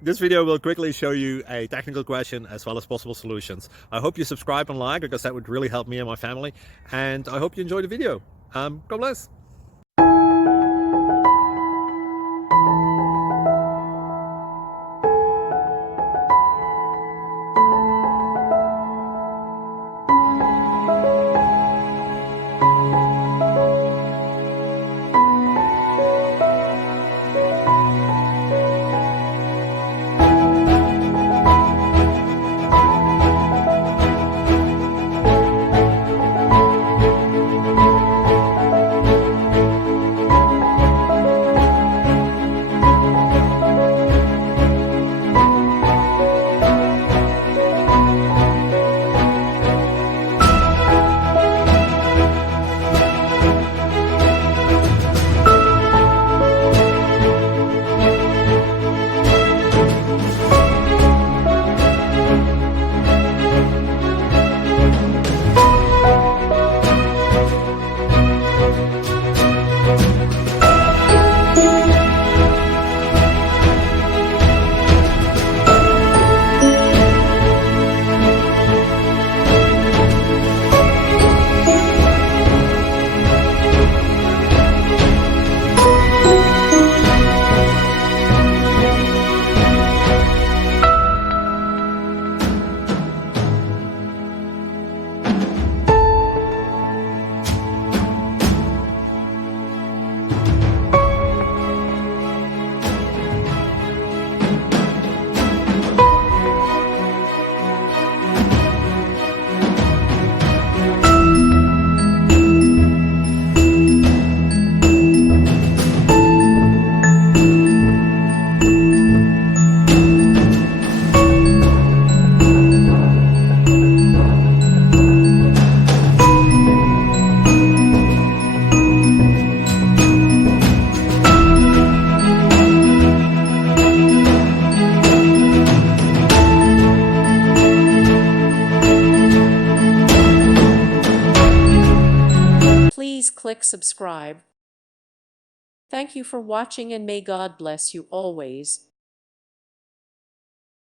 This video will quickly show you a technical question as well as possible solutions. I hope you subscribe and like, because that would really help me and my family. And I hope you enjoy the video. God bless. Please click subscribe. Thank you for watching and may God bless you always.